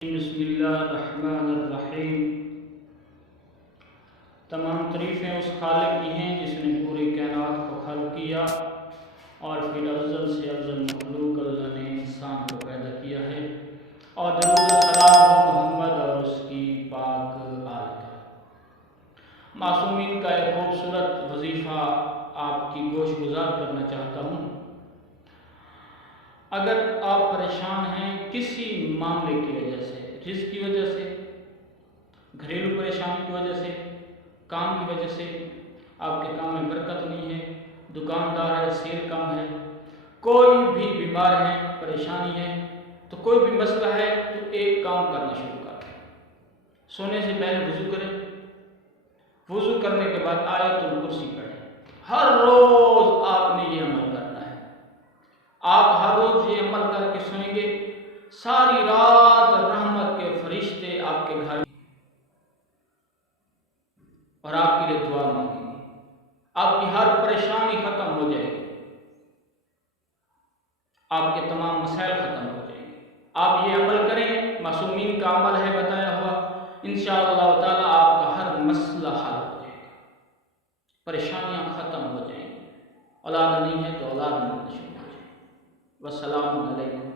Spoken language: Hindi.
बिस्मिल्लाहिर्रहमानिर्रहीम। तमाम तरीफ़ें उस खालिक की हैं जिसने पूरे कायनात को खल्क़ किया और फिर अफ़ज़ल से अफ़ज़ल मखलूक अल्लाह ने इंसान को पैदा किया है। और दरूद सलाम हो मोहम्मद और उसकी पाक आल पर। मासूमीन का एक खूबसूरत वजीफ़ा आपकी गोश गुजार करना चाहता हूँ। अगर आप परेशान हैं किसी मामले की वजह से, रिज़्क़ की वजह से, घरेलू परेशानी की वजह से, काम की वजह से, आपके काम में बरकत नहीं है, दुकानदार है, सेल कम है, कोई भी बीमार है, परेशानी है, तो कोई भी मसला है, तो एक काम करना शुरू करें। सोने से पहले वज़ू करें, वज़ू करने के बाद आयतुल कुर्सी पढ़ें। हर रोज़ आपने ये अमल करना है। आप हर रोज़ ये अमल करके सोएंगे, सारी रात रहमत के फरिश्ते आपके घर और आपके लिए दुआ मांगेंगे। आपकी हर परेशानी खत्म हो जाएगी, आपके तमाम मसाइल खत्म हो जाएंगे। आप ये अमल करें, मासूमीन का अमल है बताया हुआ, इंशाअल्लाह ताला आपका हर मसला हल हो जाएगा, परेशानियां खत्म हो जाएंगी। औलाद नहीं है तो औलाद मिलना शुरू हो जाएगी। वस्सलामु अलैकुम।